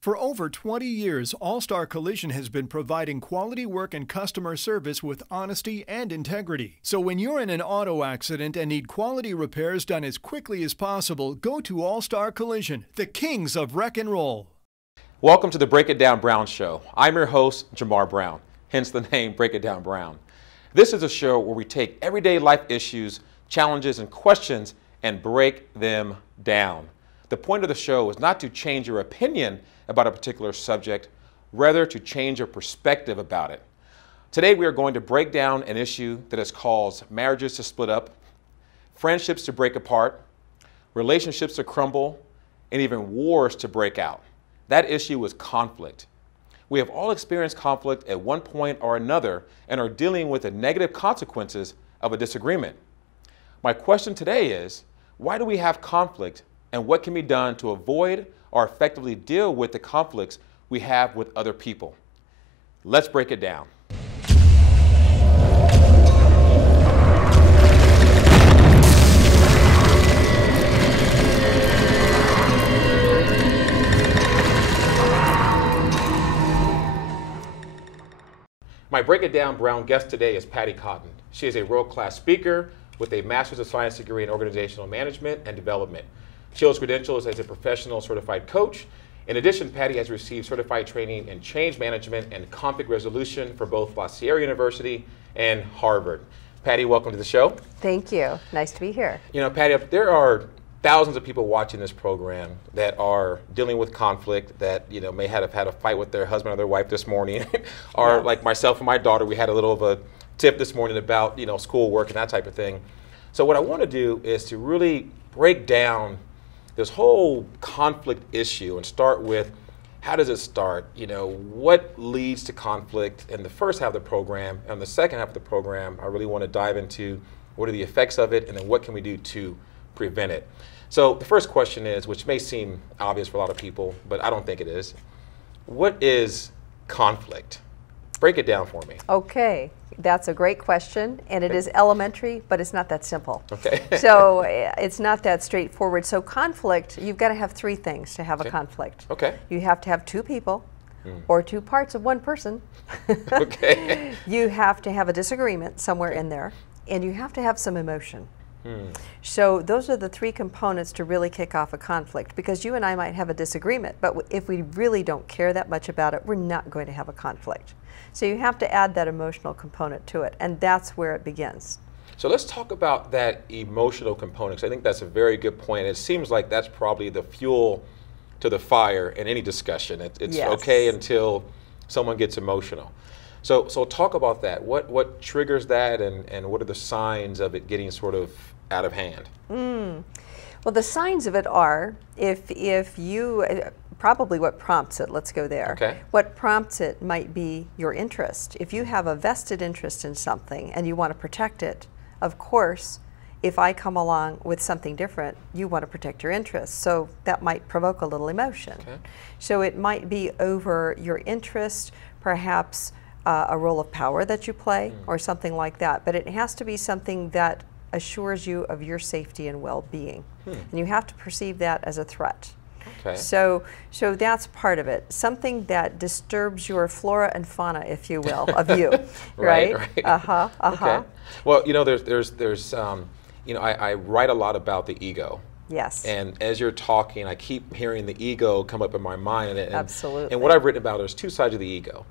For over 20 years, All-Star Collision has been providing quality work and customer service with honesty and integrity. So when you're in an auto accident and need quality repairs done as quickly as possible, go to All-Star Collision, the kings of wreck and roll. Welcome to the Break It Down Brown Show. I'm your host, Marr Brown, hence the name Break It Down Brown. This is a show where we take everyday life issues, challenges, and questions and break them down. The point of the show is not to change your opinion about a particular subject, rather to change your perspective about it. Today we are going to break down an issue that has caused marriages to split up, friendships to break apart, relationships to crumble, and even wars to break out. That issue is conflict. We have all experienced conflict at one point or another and are dealing with the negative consequences of a disagreement. My question today is, why do we have conflict and what can be done to avoid or effectively deal with the conflicts we have with other people? Let's break it down. My Break It Down Brown guest today is Patti Cotton. She is a world-class speaker with a Master's of Science degree in Organizational Management and Development. She holds credentials as a professional certified coach. In addition, Patti has received certified training in change management and conflict resolution for both La Sierra University and Harvard. Patti, welcome to the show. Thank you. Nice to be here. You know, Patti, there are thousands of people watching this program that are dealing with conflict, that may have had a fight with their husband or their wife this morning, or yes. Like myself and my daughter, we had a little of a tip this morning about schoolwork and that type of thing. So what I want to do is to really break down this whole conflict issue and start with, how does it start? What leads to conflict in the first half of the program? And the second half of the program, I really want to dive into what are the effects of it, and then what can we do to prevent it? So the first question is, which may seem obvious for a lot of people, but I don't think it is, what is conflict? Break it down for me. Okay, that's a great question, and it is elementary, but it's not that simple. Okay. So it's not that straightforward. So conflict, you've got to have three things to have a conflict. Okay. You have to have two people, or two parts of one person. Okay. You have to have a disagreement somewhere in there, and you have to have some emotion. So those are the three components to really kick off a conflict, because you and I might have a disagreement, but if we really don't care that much about it, we're not going to have a conflict. So you have to add that emotional component to it, and that's where it begins. So let's talk about that emotional component, 'cause I think that's a very good point. It seems like that's probably the fuel to the fire in any discussion. It's yes. okay until someone gets emotional. So talk about that. What triggers that, and what are the signs of it getting sort of out of hand? Well, the signs of it are, if you, probably what prompts it, let's go there. Okay. What prompts it might be your interest. If you have a vested interest in something and you want to protect it, of course, if I come along with something different, you want to protect your interests. So that might provoke a little emotion. Okay. So it might be over your interest, perhaps a role of power that you play, or something like that. But it has to be something that assures you of your safety and well-being. And you have to perceive that as a threat. Okay. So that's part of it. Something that disturbs your flora and fauna, if you will, of you, right? Right. Okay. Well, there's I write a lot about the ego. Yes. And as you're talking, I keep hearing the ego come up in my mind. And Absolutely. And what I've written about, there's two sides of the ego.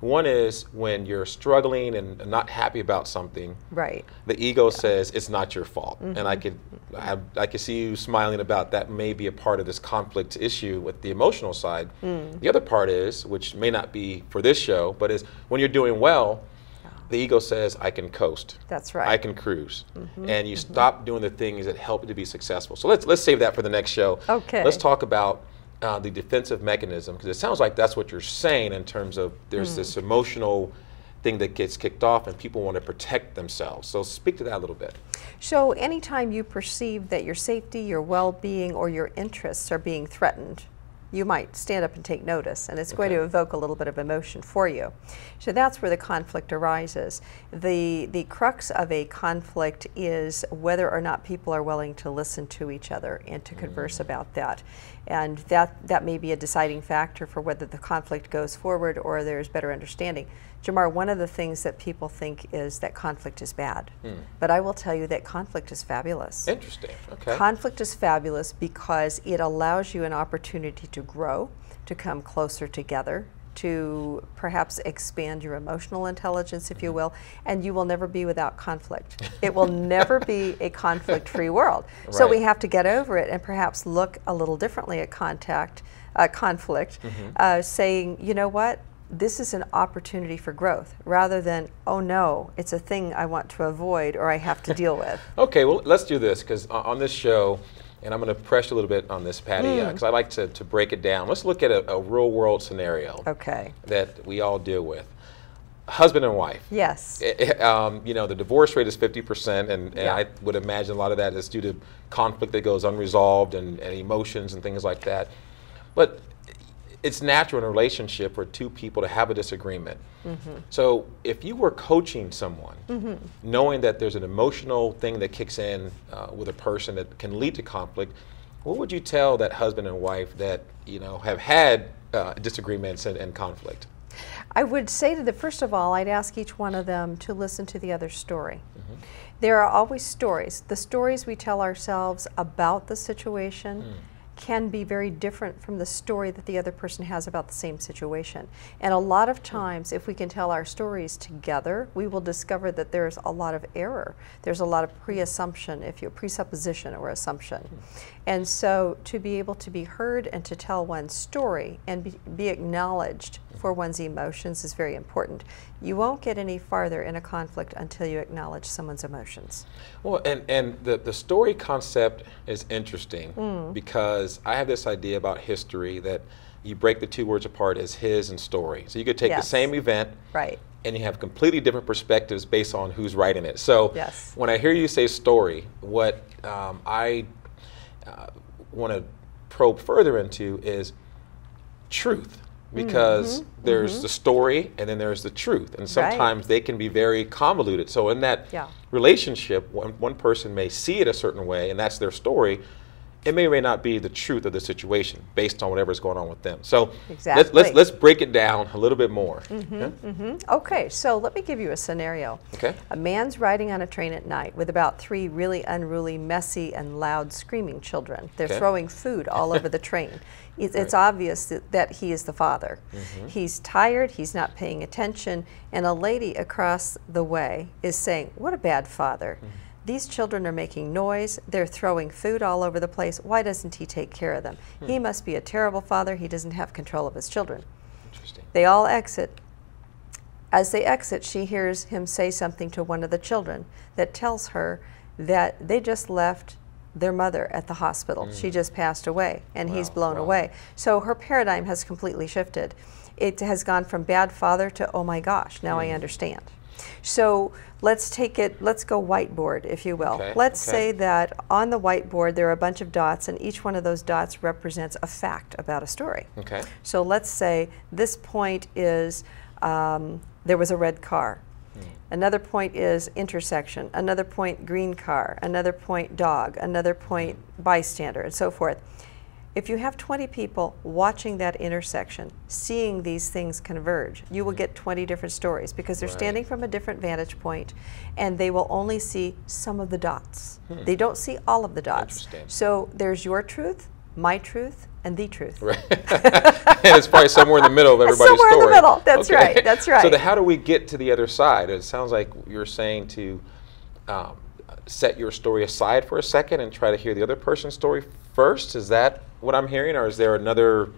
One is when you're struggling and not happy about something. Right. The ego says it's not your fault, and I could see you smiling about that. May be a part of this conflict issue with the emotional side. The other part is, which may not be for this show, but is when you're doing well, the ego says I can coast. That's right. I can cruise, and you stop doing the things that help you to be successful. So let's save that for the next show. Okay. Let's talk about the defensive mechanism, because it sounds like that's what you're saying in terms of there's this emotional thing that gets kicked off and people want to protect themselves. So speak to that a little bit. So anytime you perceive that your safety, your well-being, or your interests are being threatened, you might stand up and take notice, and it's going to evoke a little bit of emotion for you. So that's where the conflict arises. The crux of a conflict is whether or not people are willing to listen to each other and to converse about that. And that may be a deciding factor for whether the conflict goes forward or there's better understanding. Jamar, one of the things that people think is that conflict is bad. But I will tell you that conflict is fabulous. Interesting. Okay. Conflict is fabulous because it allows you an opportunity to grow, to come closer together, to perhaps expand your emotional intelligence, if you will, and you will never be without conflict. It will never be a conflict-free world. Right. So we have to get over it and perhaps look a little differently at conflict, saying, you know what? This is an opportunity for growth, rather than, oh no, it's a thing I want to avoid or I have to deal with. Okay, well, let's do this, because on this show, and I'm going to press you a little bit on this, Patti, because I like to break it down. Let's look at a real world scenario that we all deal with. Husband and wife. Yes. You know, the divorce rate is 50%, and I would imagine a lot of that is due to conflict that goes unresolved and emotions and things like that. But it's natural in a relationship for two people to have a disagreement. So if you were coaching someone, knowing that there's an emotional thing that kicks in with a person that can lead to conflict, what would you tell that husband and wife that, you know, have had disagreements and conflict? I would say to first of all, I'd ask each one of them to listen to the other's story. There are always stories. The stories we tell ourselves about the situation can be very different from the story that the other person has about the same situation. And a lot of times, if we can tell our stories together, we will discover that there's a lot of error. There's a lot of presupposition or assumption. And so to be able to be heard and to tell one's story and be acknowledged for one's emotions is very important. You won't get any farther in a conflict until you acknowledge someone's emotions. Well, and the story concept is interesting because I have this idea about history that you break the two words apart as his and story. So you could take the same event and you have completely different perspectives based on who's writing it. So when I hear you say story, what I want to probe further into is truth. Because there's the story and then there's the truth, and sometimes they can be very convoluted. So in that relationship, one person may see it a certain way and that's their story. It may or may not be the truth of the situation based on whatever's going on with them. So let's break it down a little bit more. Okay, so let me give you a scenario. A man's riding on a train at night with about 3 really unruly, messy, and loud screaming children. They're throwing food all over the train. It's obvious that he is the father. He's tired, he's not paying attention, and a lady across the way is saying, what a bad father. These children are making noise, they're throwing food all over the place, why doesn't he take care of them? He must be a terrible father, he doesn't have control of his children. They all exit. As they exit, she hears him say something to one of the children that tells her that they just left their mother at the hospital. She just passed away, and he's blown away. So her paradigm has completely shifted. It has gone from bad father to, oh my gosh, now I understand. So let's go whiteboard, if you will. Let's say that on the whiteboard there are a bunch of dots, and each one of those dots represents a fact about a story. So let's say this point is there was a red car. Another point is intersection, another point green car, another point dog, another point bystander, and so forth. If you have 20 people watching that intersection, seeing these things converge, you will get 20 different stories because they're standing from a different vantage point and they will only see some of the dots. They don't see all of the dots. So there's your truth, my truth, and the truth. And it's probably somewhere in the middle of everybody's story. Somewhere in the middle, that's right, that's right. So how do we get to the other side? It sounds like you're saying to set your story aside for a second and try to hear the other person's story first. Is that what I'm hearing, or is there another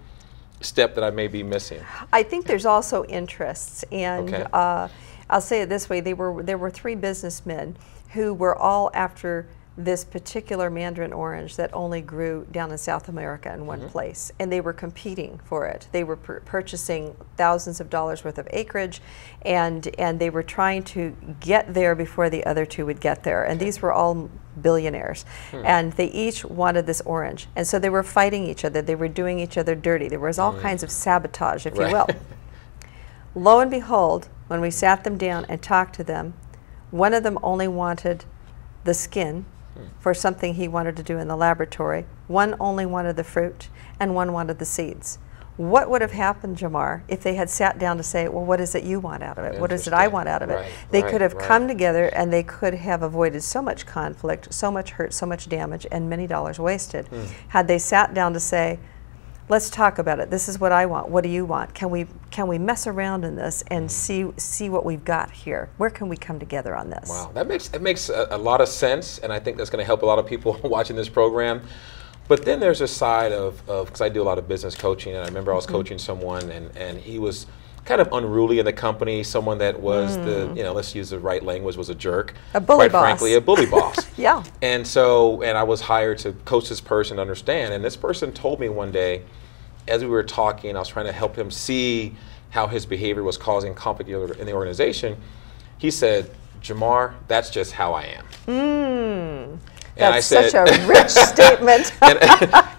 step that I may be missing? I think there's also interests, and I'll say it this way: there were 3 businessmen who were all after this particular mandarin orange that only grew down in South America in one place, and they were competing for it. They were purchasing thousands of dollars worth of acreage, and they were trying to get there before the other two would get there. And these were all billionaires, and they each wanted this orange, and so they were fighting each other. They were doing each other dirty. There was all kinds of sabotage, if you will. Lo and behold, when we sat them down and talked to them, one of them only wanted the skin for something he wanted to do in the laboratory. One only wanted the fruit, and one wanted the seeds. What would have happened, Jamar, if they had sat down to say, well, what is it you want out of it? What is it I want out of it? They could have come together, and they could have avoided so much conflict, so much hurt, so much damage, and many dollars wasted. Had they sat down to say, let's talk about it. This is what I want. What do you want? Can we mess around in this and see what we've got here? Where can we come together on this? Wow, that makes a lot of sense, and I think that's going to help a lot of people watching this program. But then there's a side of because I do a lot of business coaching, and I remember I was coaching someone, and he was kind of unruly in the company, someone that was let's use the right language, was a jerk. A bully boss. Quite frankly, a bully boss. Yeah. And I was hired to coach this person to understand, and this person told me one day, as we were talking, I was trying to help him see how his behavior was causing conflict in the organization. He said, Jamar, that's just how I am. And that's such a rich statement. and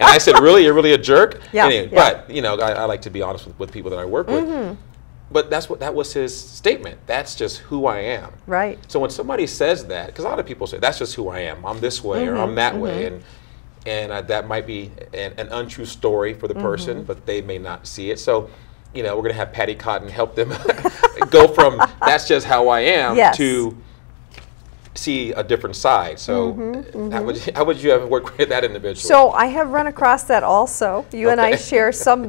I said, really? You're really a jerk? Yeah. Anyway, but, I like to be honest with people that I work with. But that was his statement. That's just who I am. Right. So when somebody says that, because a lot of people say, that's just who I am. I'm this way or I'm that way. And that might be an untrue story for the person, but they may not see it. So, we're going to have Patti Cotton help them go from that's just how I am to see a different side. So how would you have worked with that individual? So I have run across that also. You and I share some,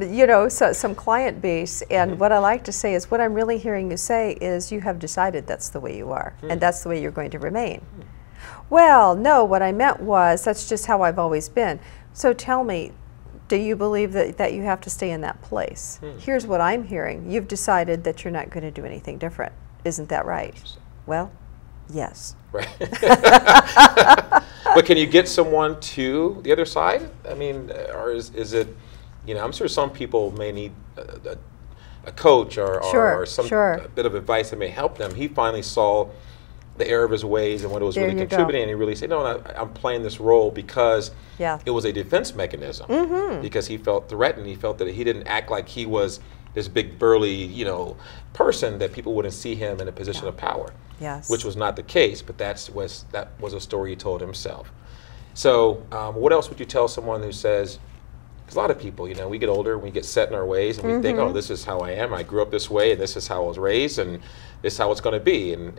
some client base, and what I like to say is what I'm really hearing you say is you have decided that's the way you are, and that's the way you're going to remain. Well, no, what I meant was that's just how I've always been. So tell me, do you believe that you have to stay in that place? Here's what I'm hearing. You've decided that you're not going to do anything different. Isn't that right? Well, yes. Right. But can you get someone to the other side? I mean, or is it, I'm sure some people may need a coach or some bit of advice that may help them. He finally saw the error of his ways and what it was really contributing, and he really said, no, I'm playing this role because it was a defense mechanism, because he felt threatened. He felt that he didn't act like he was this big burly, person that people wouldn't see him in a position of power. Yes. Which was not the case, but that was a story he told himself. So what else would you tell someone who says, because a lot of people, we get older, we get set in our ways, and we think, oh, this is how I am, I grew up this way, and this is how I was raised, and this is how it's going to be, and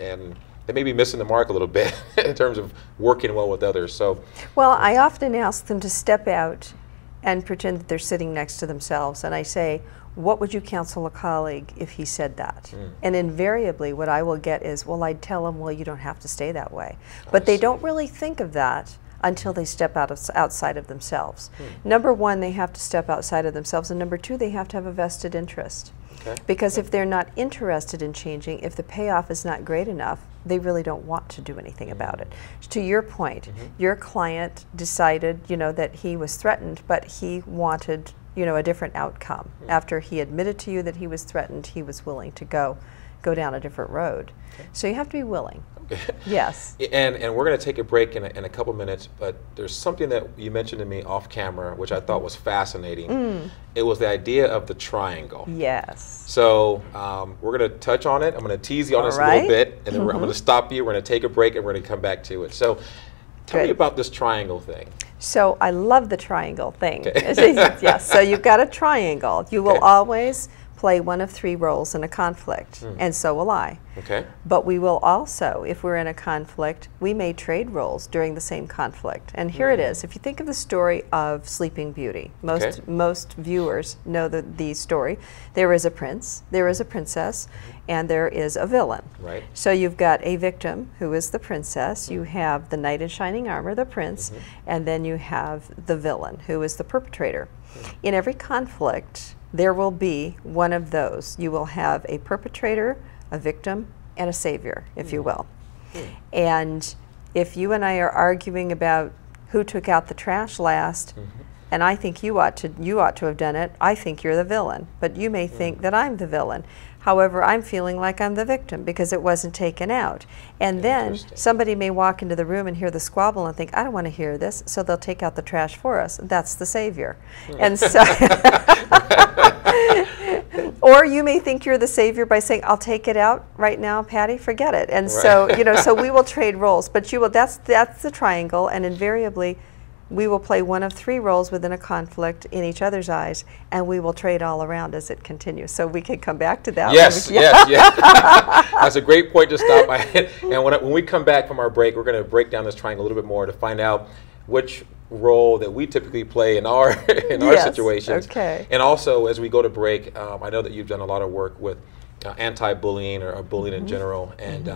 they may be missing the mark a little bit in terms of working well with others. So, well, I often ask them to step out and pretend that they're sitting next to themselves, and I say, what would you counsel a colleague if he said that? And invariably what I will get is, well, I'd tell them, well, you don't have to stay that way. But they don't really think of that until they step outside of themselves. Number one, they have to step outside of themselves, and number two, they have to have a vested interest. Because if they're not interested in changing, if the payoff is not great enough, they really don't want to do anything about it. To your point, your client decided, that he was threatened, but he wanted a different outcome. After he admitted to you that he was threatened, he was willing to go down a different road. So you have to be willing. Yes. And we're going to take a break in a couple minutes, but there's something that you mentioned to me off camera, which I thought was fascinating. It was the idea of the triangle. Yes. So we're going to touch on it. I'm going to tease you on this a little bit, and then I'm going to stop you. We're going to take a break, and we're going to come back to it. So tell me about this triangle thing. So I love the triangle thing. Yes, so you've got a triangle. You will always play one of three roles in a conflict, and so will I. Okay. But we will also, if we're in a conflict, we may trade roles during the same conflict. And here it is. If you think of the story of Sleeping Beauty, most viewers know the story. There is a prince, there is a princess, and there is a villain. Right. So you've got a victim, who is the princess, you have the knight in shining armor, the prince, and then you have the villain, who is the perpetrator. In every conflict, there will be one of those. You will have a perpetrator, a victim, and a savior, if you will. And If you and I are arguing about who took out the trash last, and I think you ought to have done it, I think you're the villain, but you may think that I'm the villain. However, I'm feeling like I'm the victim because it wasn't taken out. And then somebody may walk into the room and hear the squabble and think, I don't want to hear this, so they'll take out the trash for us. That's the savior. And so, or you may think you're the savior by saying, I'll take it out right now, Patty, forget it. And so, you know, so we will trade roles, but you will, that's the triangle, and invariably, we will play one of three roles within a conflict in each other's eyes, and we will trade all around as it continues. So we could come back to that. Yes, yes. That's a great point to stop at. And when we come back from our break, we're going to break down this triangle a little bit more to find out which role that we typically play in our our situations. Okay. And also, as we go to break, I know that you've done a lot of work with anti-bullying or bullying in general, and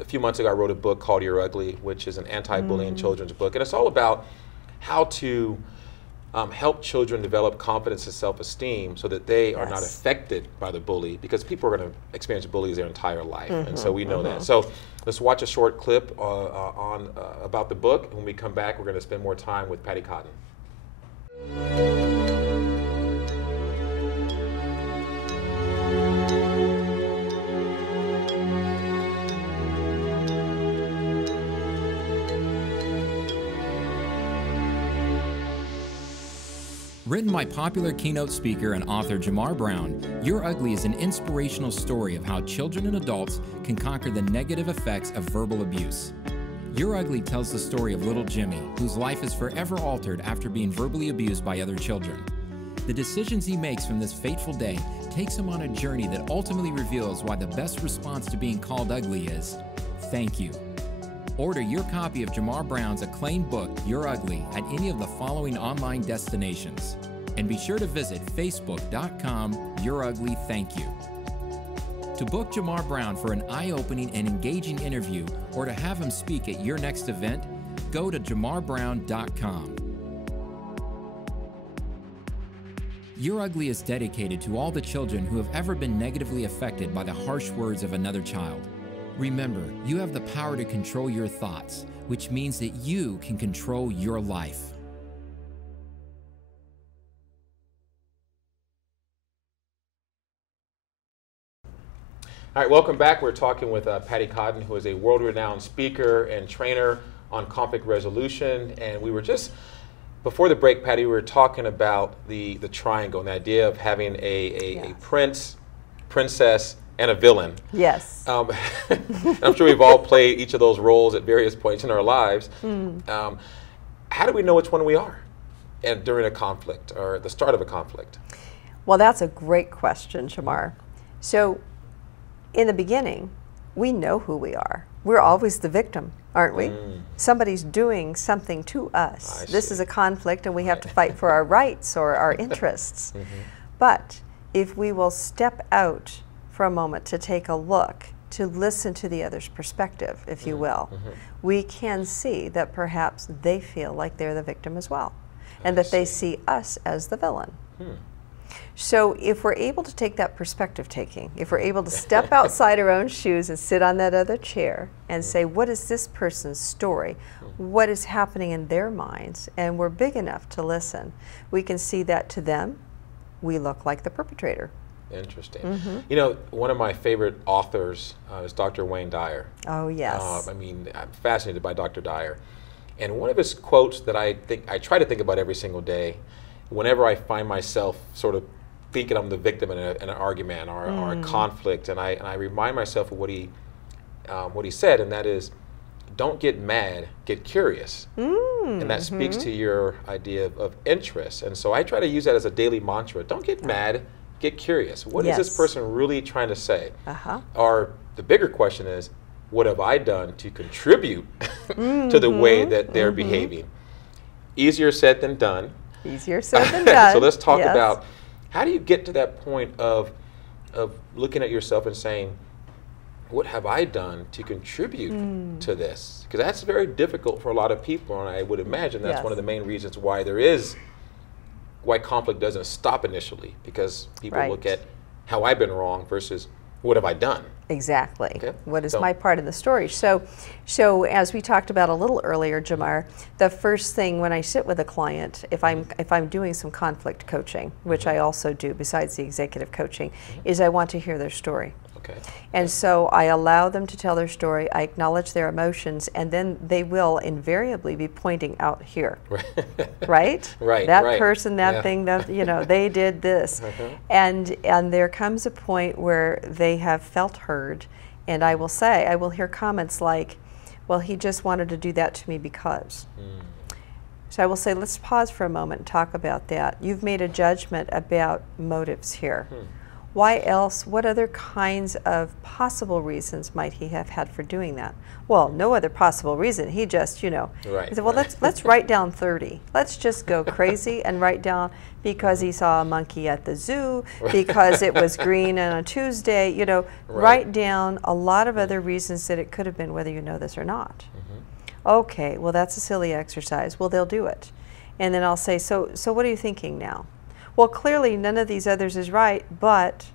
a few months ago I wrote a book called You're Ugly, which is an anti-bullying children's book, and it's all about how to help children develop confidence and self-esteem so that they are not affected by the bully, because people are going to experience bullies their entire life, and so we know that. So let's watch a short clip about the book, and when we come back we're going to spend more time with Patti Cotton. Written by popular keynote speaker and author Marr Brown, You're Ugly is an inspirational story of how children and adults can conquer the negative effects of verbal abuse. You're Ugly tells the story of little Jimmy, whose life is forever altered after being verbally abused by other children. The decisions he makes from this fateful day takes him on a journey that ultimately reveals why the best response to being called ugly is, thank you. Order your copy of Marr Brown's acclaimed book, You're Ugly, at any of the following online destinations. And be sure to visit facebook.com, You're Ugly, Thank You. To book Marr Brown for an eye-opening and engaging interview, or to have him speak at your next event, go to JamarBrown.com. You're Ugly is dedicated to all the children who have ever been negatively affected by the harsh words of another child. Remember, you have the power to control your thoughts, which means that you can control your life. All right, welcome back. We're talking with Patti Cotton, who is a world-renowned speaker and trainer on conflict resolution. And we were just, before the break, Patti, we were talking about the triangle and the idea of having a prince, princess, and a villain. Yes. I'm sure we've all played each of those roles at various points in our lives. How do we know which one we are during a conflict or at the start of a conflict? Well, that's a great question, Jamar. So, in the beginning, we know who we are. We're always the victim, aren't we? Somebody's doing something to us. This is a conflict, and we have to fight for our rights or our interests. But if we will step out for a moment to take a look, to listen to the other's perspective, if you will, we can see that perhaps they feel like they're the victim as well, and that they see us as the villain. So if we're able to take that perspective taking, if we're able to step outside our own shoes and sit on that other chair and say, what is this person's story? What is happening in their minds? And we're big enough to listen, we can see that to them, we look like the perpetrator. Interesting. You know, one of my favorite authors is Dr. Wayne Dyer. Oh, yes. I mean, I'm fascinated by Dr. Dyer. And one of his quotes that I try to think about every single day, whenever I find myself sort of thinking I'm the victim in an argument or a conflict, and I remind myself of what he said, and that is, don't get mad, get curious. And that speaks to your idea of interest. And so I try to use that as a daily mantra. Don't get mad, get curious. What is this person really trying to say? Or the bigger question is, what have I done to contribute to the way that they're behaving? Easier said than done. Easier said than done. So let's talk about, how do you get to that point of looking at yourself and saying, what have I done to contribute to this? Because that's very difficult for a lot of people, and I would imagine that's one of the main reasons why why conflict doesn't stop initially, because people look at how I've been wrong versus what have I done. Exactly. Okay. What is So- my part in the story? So as we talked about a little earlier, Jamar, the first thing when I sit with a client, if I'm doing some conflict coaching, which I also do besides the executive coaching, is I want to hear their story. Okay. And so I allow them to tell their story, I acknowledge their emotions, and then they will invariably be pointing out here. Right? Right, That right. person, that Yeah. thing, that, you know, they did this. And there comes a point where they have felt heard, and I will hear comments like, well, he just wanted to do that to me because. So I will say, let's pause for a moment and talk about that. You've made a judgment about motives here. Why else, what other kinds of possible reasons might he have had for doing that? Well, no other possible reason. He just, you know, Right, he said, well, let's write down 30. Let's just go crazy and write down because he saw a monkey at the zoo, because it was green on a Tuesday, you know, write down a lot of other reasons that it could have been, whether you know this or not. Okay, well, that's a silly exercise. Well, they'll do it. And then I'll say, so what are you thinking now? Well, clearly none of these others is right, but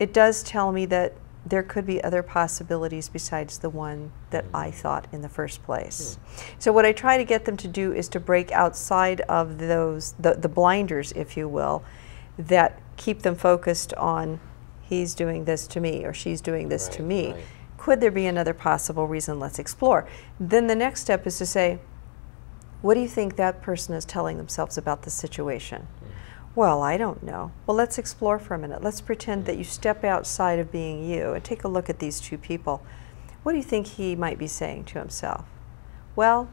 it does tell me that there could be other possibilities besides the one that I thought in the first place. So what I try to get them to do is to break outside of those, the blinders, if you will, that keep them focused on he's doing this to me or she's doing this to me. Right. Could there be another possible reason? Let's explore. Then the next step is to say, what do you think that person is telling themselves about the situation? Well, I don't know. Well, let's explore for a minute. Let's pretend that you step outside of being you and take a look at these two people. What do you think he might be saying to himself? Well,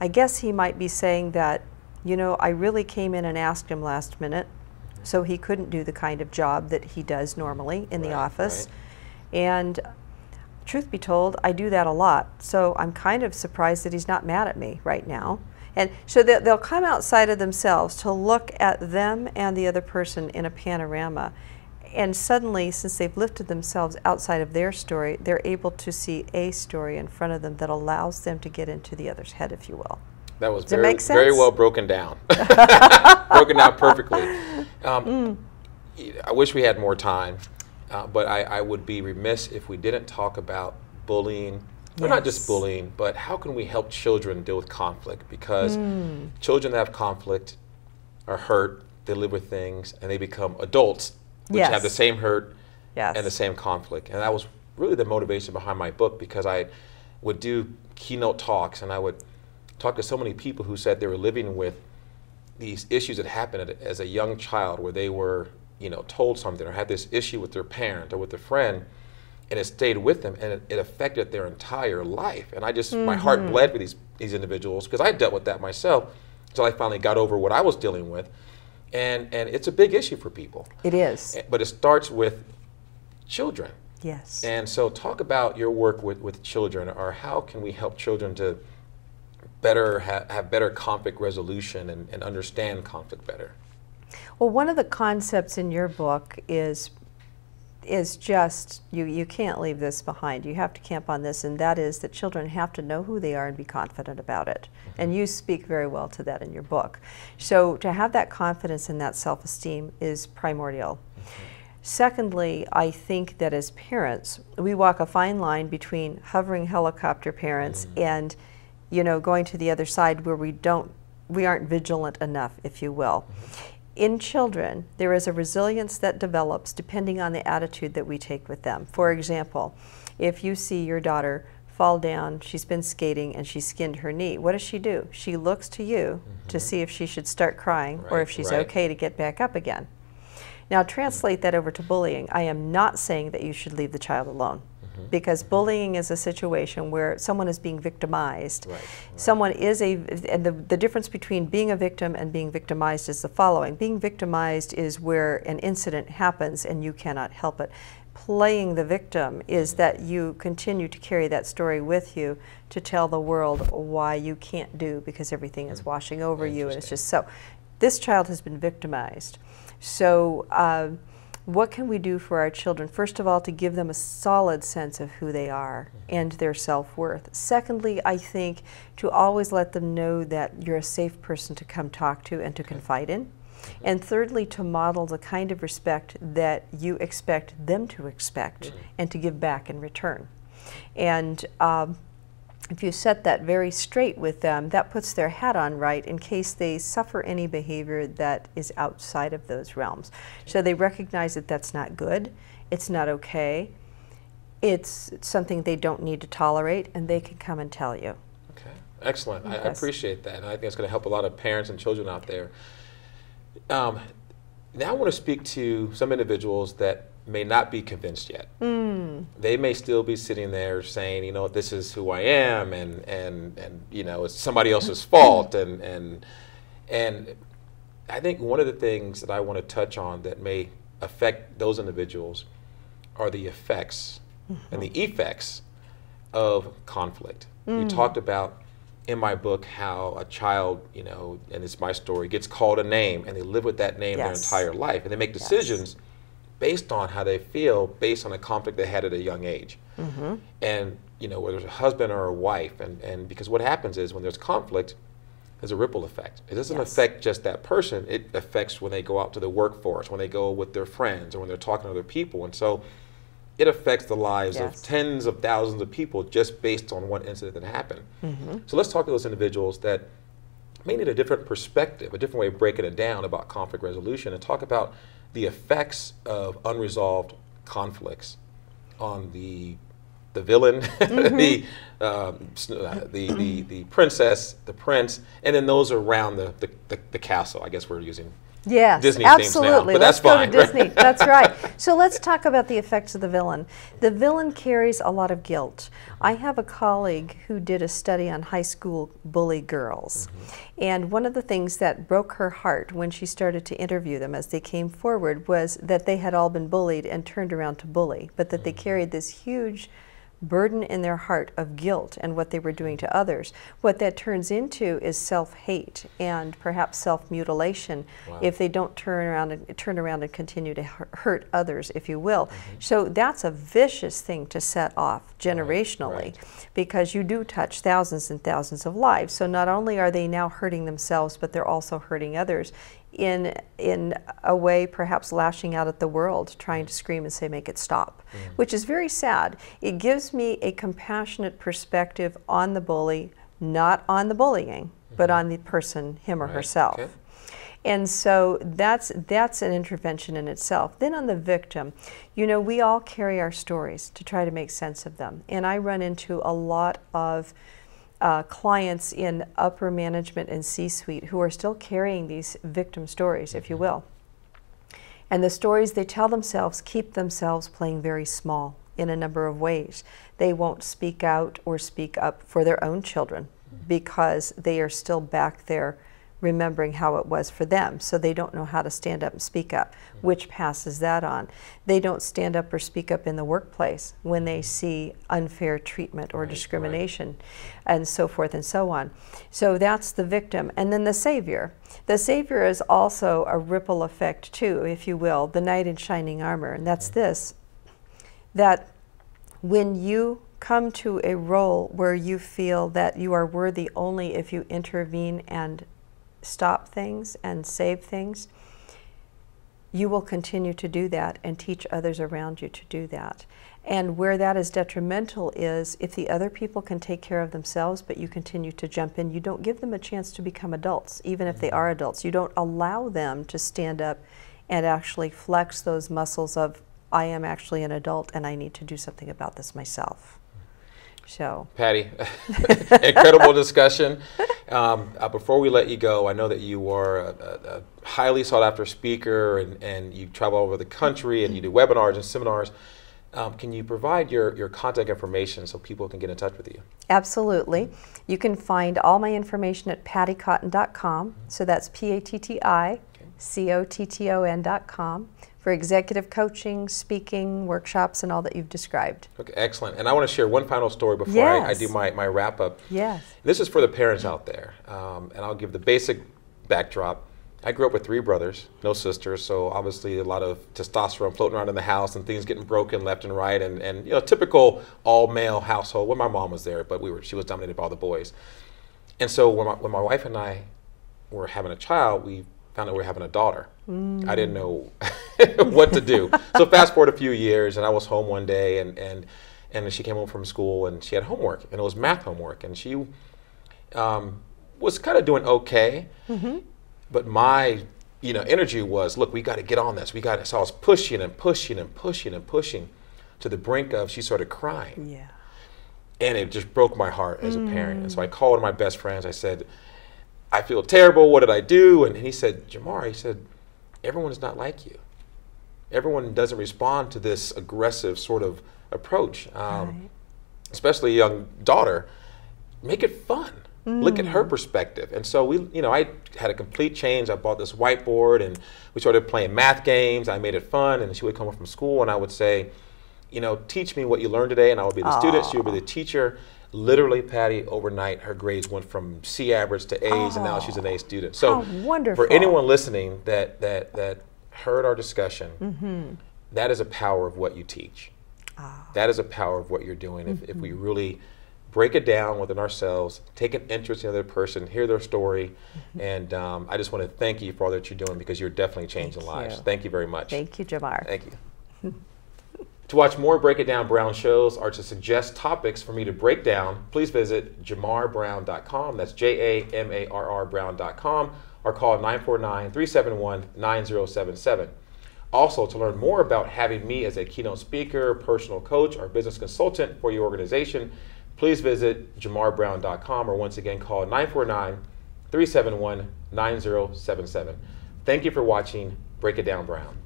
I guess he might be saying that, you know, I really came in and asked him last minute, so he couldn't do the kind of job that he does normally in the office. And truth be told, I do that a lot, so I'm kind of surprised that he's not mad at me right now. And so they'll come outside of themselves to look at them and the other person in a panorama. And suddenly, since they've lifted themselves outside of their story, they're able to see a story in front of them that allows them to get into the other's head, if you will. That was Does it make sense? very well broken down. Broken down perfectly. I wish we had more time, but I would be remiss if we didn't talk about bullying. Well, not just bullying, but how can we help children deal with conflict? Because children that have conflict are hurt, they live with things, and they become adults which have the same hurt and the same conflict. And that was really the motivation behind my book, because I would do keynote talks and I would talk to so many people who said they were living with these issues that happened as a young child, where they were, you know, told something or had this issue with their parent or with a friend, and it stayed with them, and it affected their entire life. And I just, my heart bled for these individuals, because I dealt with that myself until I finally got over what I was dealing with. And it's a big issue for people. It is. But it starts with children. Yes. And so talk about your work with children, or how can we help children to better have better conflict resolution and understand conflict better? Well, one of the concepts in your book is just, you can't leave this behind. You have to camp on this, and that is that children have to know who they are and be confident about it. And you speak very well to that in your book. So to have that confidence and that self-esteem is primordial. Secondly, I think that as parents, we walk a fine line between hovering helicopter parents and, you know, going to the other side where we aren't vigilant enough, if you will. In children, there is a resilience that develops depending on the attitude that we take with them. For example, if you see your daughter fall down, she's been skating and she skinned her knee, what does she do? She looks to you to see if she should start crying or if she's okay to get back up again. Now translate that over to bullying. I am not saying that you should leave the child alone, because bullying is a situation where someone is being victimized. Someone is and the difference between being a victim and being victimized is the following. Being victimized is where an incident happens and you cannot help it. Playing the victim is that you continue to carry that story with you to tell the world why you can't do, because everything is washing over you, and it's just so. This child has been victimized. So what can we do for our children? First of all, to give them a solid sense of who they are and their self-worth. Secondly, I think to always let them know that you're a safe person to come talk to and to confide in. And thirdly, to model the kind of respect that you expect them to expect and to give back in return. And if you set that very straight with them, that puts their hat on right in case they suffer any behavior that is outside of those realms. So they recognize that that's not good, it's not okay, it's something they don't need to tolerate, and they can come and tell you. Okay, excellent. I appreciate that, and I think it's going to help a lot of parents and children out there. Now I want to speak to some individuals that may not be convinced yet. They may still be sitting there saying, you know, this is who I am, and you know, it's somebody else's fault, and I think one of the things that I want to touch on that may affect those individuals are the effects and the effects of conflict. We talked about in my book how a child, you know, and it's my story, gets called a name and they live with that name their entire life, and they make decisions based on how they feel, based on a conflict they had at a young age. And, you know, whether it's a husband or a wife, and because what happens is when there's conflict, there's a ripple effect. It doesn't affect just that person, it affects when they go out to the workforce, when they go with their friends, or when they're talking to other people. And so it affects the lives of tens of thousands of people just based on one incident that happened. So let's talk to those individuals that may need a different perspective, a different way of breaking it down about conflict resolution, and talk about the effects of unresolved conflicts on the villain, the princess, the prince, and then those around the castle. I guess we're using Disney absolutely. Themes now, but that's fine. Go to Disney. That's right. So let's talk about the effects of the villain. The villain carries a lot of guilt. I have a colleague who did a study on high school bully girls. And one of the things that broke her heart when she started to interview them as they came forward was that they had all been bullied and turned around to bully, but that they carried this huge burden in their heart of guilt and what they were doing to others. What that turns into is self-hate and perhaps self-mutilation if they don't turn around and continue to hurt others, if you will. So that's a vicious thing to set off generationally, because you do touch thousands and thousands of lives. So not only are they now hurting themselves, but they're also hurting others in a way perhaps lashing out at the world, trying to scream and say, make it stop, which is very sad. It gives me a compassionate perspective on the bully, not on the bullying, but on the person, him or herself. And so that's an intervention in itself. Then on the victim, you know, we all carry our stories to try to make sense of them. And I run into a lot of clients in upper management and C-suite who are still carrying these victim stories, if you will. And the stories they tell themselves keep themselves playing very small in a number of ways. They won't speak out or speak up for their own children because they are still back there remembering how it was for them. So they don't know how to stand up and speak up, which passes that on. They don't stand up or speak up in the workplace when they see unfair treatment or discrimination, and so forth and so on. So that's the victim. And then the savior. The savior is also a ripple effect too, if you will, the knight in shining armor. And that's this, that when you come to a role where you feel that you are worthy only if you intervene and stop things and save things, you will continue to do that and teach others around you to do that. And where that is detrimental is if the other people can take care of themselves, but you continue to jump in, you don't give them a chance to become adults, even if they are adults. You don't allow them to stand up and actually flex those muscles of, I am actually an adult and I need to do something about this myself. So, Patti, incredible discussion. Before we let you go, I know that you are a highly sought after speaker, and you travel all over the country and you do webinars and seminars. Can you provide your contact information so people can get in touch with you? Absolutely. You can find all my information at patticotton.com. So that's PATTICOTTON.com. for executive coaching, speaking, workshops, and all that you've described. Okay, excellent. And I want to share one final story before I do my wrap up. Yes. This is for the parents out there, and I'll give the basic backdrop. I grew up with 3 brothers, no sisters, so obviously a lot of testosterone floating around in the house and things getting broken left and right, and you know, typical all-male household. When my mom was there, but she was dominated by all the boys. And so when my wife and I were having a child, we found out we were having a daughter. I didn't know what to do. So fast forward a few years, and I was home one day, and she came home from school, and she had homework, and it was math homework, and she was kind of doing okay, but my energy was, look, we got to get on this. So I was pushing and pushing and pushing and pushing to the brink of she started crying. Yeah. And it just broke my heart as a parent. And so I called one of my best friends. I said, I feel terrible. What did I do? And he said, Jamar, he said, everyone is not like you. Everyone doesn't respond to this aggressive sort of approach, especially a young daughter. Make it fun. Look at her perspective. And so I had a complete change. I bought this whiteboard, and we started playing math games. I made it fun, and she would come home from school, and I would say, teach me what you learned today, and I would be the student, she would be the teacher. Literally, Patti, overnight, her grades went from C average to A's, and now she's an A student. So wonderful. For anyone listening that heard our discussion, that is a power of what you teach. That is a power of what you're doing. If we really break it down within ourselves, take an interest in the other person, hear their story, and I just want to thank you for all that you're doing, because you're definitely changing lives. Thank you very much. Thank you, Jamar. Thank you. To watch more Break It Down Brown shows or to suggest topics for me to break down, please visit JamarBrown.com. That's JAMARR Brown.com, or call 949-371-9077. Also, to learn more about having me as a keynote speaker, personal coach, or business consultant for your organization, please visit JamarBrown.com, or once again call 949-371-9077. Thank you for watching Break It Down Brown.